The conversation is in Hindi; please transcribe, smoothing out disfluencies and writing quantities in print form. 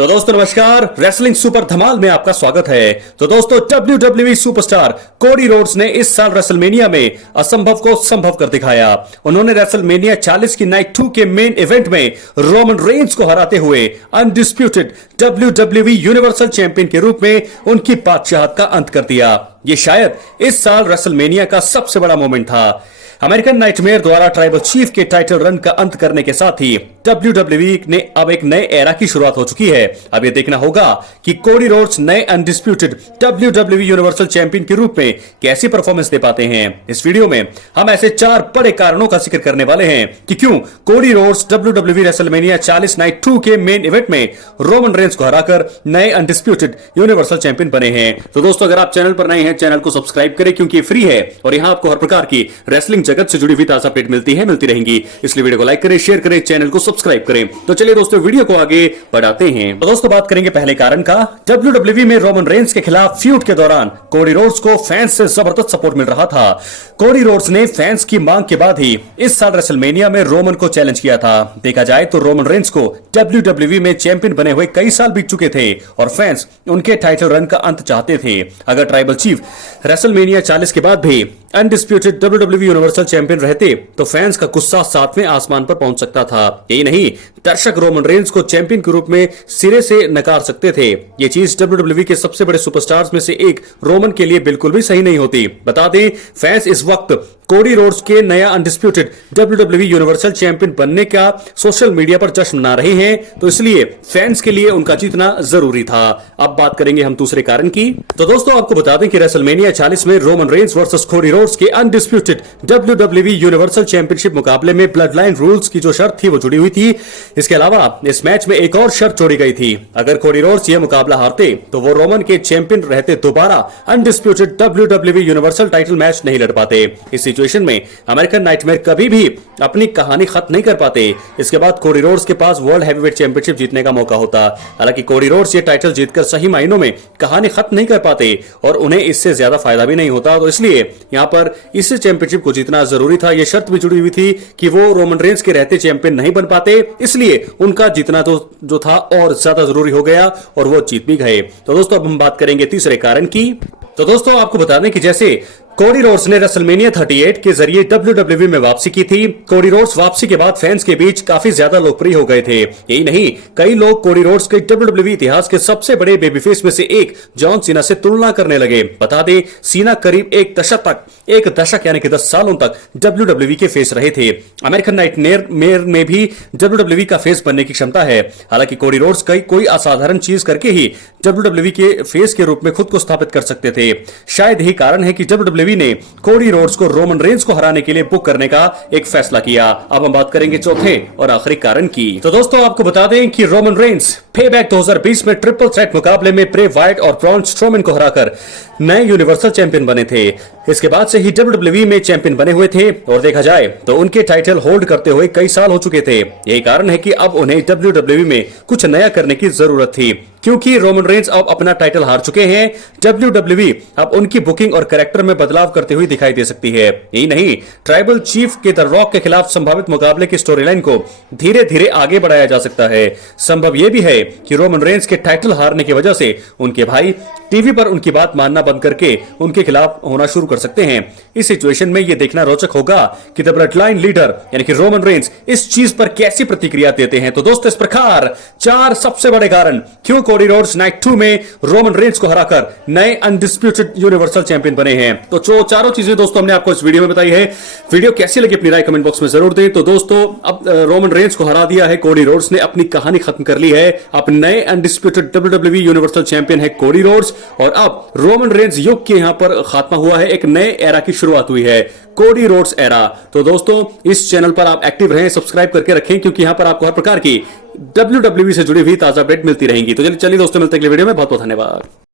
तो दोस्तों नमस्कार, रेसलिंग सुपर धमाल में आपका स्वागत है। तो दोस्तों WWE सुपरस्टार कोडी रोड्स ने इस साल रेसलमेनिया में असंभव को संभव कर दिखाया। उन्होंने रेसलमेनिया 40 की नाइट 2 के मेन इवेंट में रोमन रेंज को हराते हुए अनडिस्प्यूटेड WWE यूनिवर्सल चैंपियन के रूप में उनकी बादशाहत का अंत कर दिया। ये शायद इस साल रेसलमेनिया का सबसे बड़ा मोमेंट था। अमेरिकन नाइटमेयर द्वारा ट्राइबल चीफ के टाइटल रन का अंत करने के साथ ही WWE ने अब एक नए एरा की शुरुआत हो चुकी है। अब यह देखना होगा कि कोडी रोड्स नए अनडिस्प्यूटेड WWE यूनिवर्सल चैंपियन के रूप में कैसी परफॉर्मेंस दे पाते हैं। इस वीडियो में हम ऐसे 4 बड़े कारणों का जिक्र करने वाले हैं कि क्यों Cody Rhodes WWE WrestleMania 40 night 2 के मेन इवेंट में रोमन रेंज को हराकर नए अनडिस्प्यूटेड यूनिवर्सल चैंपियन बने हैं। तो दोस्तों अगर आप चैनल पर नए हैं, चैनल को सब्सक्राइब करें क्योंकि फ्री है और यहां आपको हर प्रकार की रेसलिंग जगत से जुड़ी हुई ताजा अपडेट मिलती रहेंगी। इसलिए वीडियो को लाइक करें, शेयर करें, चैनल को सब्सक्राइब करें। तो चलिए दोस्तों वीडियो को आगे बढ़ाते हैं। तो दोस्तों बात करेंगे पहले कारण का। WWE में रोमन रेंज के खिलाफ फ्यूड के दौरान कोडी रोड्स को फैंस से जबरदस्त सपोर्ट मिल रहा था। कोडी रोड्स ने फैंस की मांग के बाद ही इस साल रेसलमेनिया में रोमन को चैलेंज किया था। देखा जाए तो रोमन रेंज को WWE में चैंपियन बने हुए कई साल बीत चुके थे और फैंस उनके टाइटल रन का अंत चाहते थे। अगर ट्राइबल चीफ रेसलमेनिया 40 के बाद भी अनडिस्प्यूटेड WWE यूनिवर्सल चैंपियन रहते तो फैंस का गुस्सा 7वें आसमान पर पहुंच सकता था। यही नहीं, दर्शक रोमन रेंज को चैंपियन के रूप में सिरे से नकार सकते थे। ये चीज WWE के सबसे बड़े सुपरस्टार्स में से एक रोमन के लिए बिल्कुल भी सही नहीं होती। बता दें, फैंस इस वक्त कोडी रोड्स के नया अनडिस्प्यूटेड WWE यूनिवर्सल चैंपियन बनने का सोशल मीडिया पर जश्न मना रहे हैं, तो इसलिए फैंस के लिए उनका जीतना जरूरी था। अब बात करेंगे हम दूसरे कारण की। तो दोस्तों आपको बता दें कि रेसलमेनिया 40 में Roman Reigns versus Cody Rhodes के अनडिस्प्यूटेड WWE यूनिवर्सल चैंपियनशिप मुकाबले में ब्लड लाइन रूल्स की जो शर्त थी वो जुड़ी हुई थी। इसके अलावा इस मैच में एक और शर्त जोड़ी गई थी। अगर कोडी रोड्स यह मुकाबला हारते तो वो रोमन के चैंपियन रहते दोबारा undisputed WWE universal title match नहीं लड़ पाते। इस सिचुएशन में अमेरिकन नाइटमेयर कभी भी अपनी कहानी खत्म नहीं कर पाते। इसके बाद कोडी रोड्स के पास वर्ल्ड हैवीवेट चैंपियनशिप जीतने का मौका होता। हालांकि कोडी रोड्स ये टाइटल जीतकर सही मायनों में कहानी खत्म नहीं कर पाते और उन्हें इससे ज्यादा फायदा भी नहीं होता। तो इसलिए यहां पर इस चैंपियनशिप को जीतना जरूरी था। यह शर्त भी जुड़ी हुई थी कि वो रोमन रेंज के रहते चैंपियन नहीं बन पाते, इसलिए उनका जीतना तो जो था और ज्यादा जरूरी हो गया और वो जीत भी गए। तो दोस्तों अब हम बात करेंगे तीसरे कारण की। तो दोस्तों आपको बता दें कि जैसे कोडी रोड्स ने रेसलमेनिया 38 के जरिए WWE में वापसी की थी। कोडी रोड्स वापसी के बाद फैंस के बीच काफी ज्यादा लोकप्रिय हो गए थे। यही नहीं, कई लोग कोडी रोड्स के WWE इतिहास के सबसे बड़े बेबीफेस में से एक जॉन सीना से तुलना करने लगे। बता दें, सीना करीब एक दशक यानी कि 10 सालों तक WWE के फेस रहे थे। अमेरिकन नाइटमेयर में भी WWE का फेस बनने की क्षमता है। हालांकि कोडी रोड्स कोई असाधारण चीज करके ही WWE के फेस के रूप में खुद को स्थापित कर सकते थे। शायद यही कारण है कि WWE ने कोडी रोड्स को रोमन रेंज को हराने के लिए बुक करने का एक फैसला किया। अब हम बात करेंगे चौथे और आखिरी कारण की। तो दोस्तों आपको बता दें कि रोमन रेंज पेबैक 2020 में ट्रिपल थ्रेट मुकाबले में ब्रे वाइट और ब्रॉन स्ट्रोमैन को हराकर नए यूनिवर्सल चैंपियन बने थे। इसके बाद से ही WWE में चैंपियन बने हुए थे और देखा जाए तो उनके टाइटल होल्ड करते हुए कई साल हो चुके थे। यही कारण है कि अब उन्हें WWE में कुछ नया करने की जरूरत थी। क्योंकि रोमन रेंज अब अपना टाइटल हार चुके हैं, WWE अब उनकी बुकिंग और कैरेक्टर में बदलाव करते हुए दिखाई दे सकती है। यही नहीं, ट्राइबल चीफ के द रॉक के खिलाफ संभावित मुकाबले की स्टोरी लाइन को धीरे धीरे आगे बढ़ाया जा सकता है। संभव यह भी है कि रोमन रेंज के टाइटल हारने की वजह से उनके भाई टीवी पर उनकी बात मानना बंद करके उनके खिलाफ होना शुरू कर सकते हैं। इस सिचुएशन में यह देखना रोचक होगा कि द ब्लड लाइन लीडर यानी कि रोमन रेंज इस चीज पर कैसी प्रतिक्रिया देते हैं। तो दोस्तों इस प्रकार 4 सबसे बड़े कारण क्यों कोडी रोड्स नाइट 2 में रोमन रेंज को हराकर नए अनडिस्प्यूटेड यूनिवर्सल चैंपियन बने हैं। तो चारों चीजें दोस्तों हमने आपको इस वीडियो में बताई है। वीडियो कैसी लगी अपनी राय कमेंट बॉक्स में जरूर दें। तो दोस्तों अब रोमन रेंज को हरा दिया है कोडी रोड्स ने, अपनी कहानी खत्म कर ली है। अब नए अनडिस्प्यूटेड WWE यूनिवर्सल चैंपियन है कोडी रोड्स और अब रोमन रेंज युग के यहां पर खात्मा हुआ है। एक नए एरा की शुरुआत हुई है, कोडी रोड्स एरा। तो दोस्तों इस चैनल पर आप एक्टिव रहें, सब्सक्राइब करके रखें क्योंकि यहां पर आपको हर प्रकार की WWE से जुड़ी हुई ताजा अपडेट मिलती रहेंगी। तो चलिए दोस्तों मिलते हैं अगले वीडियो में। बहुत बहुत धन्यवाद।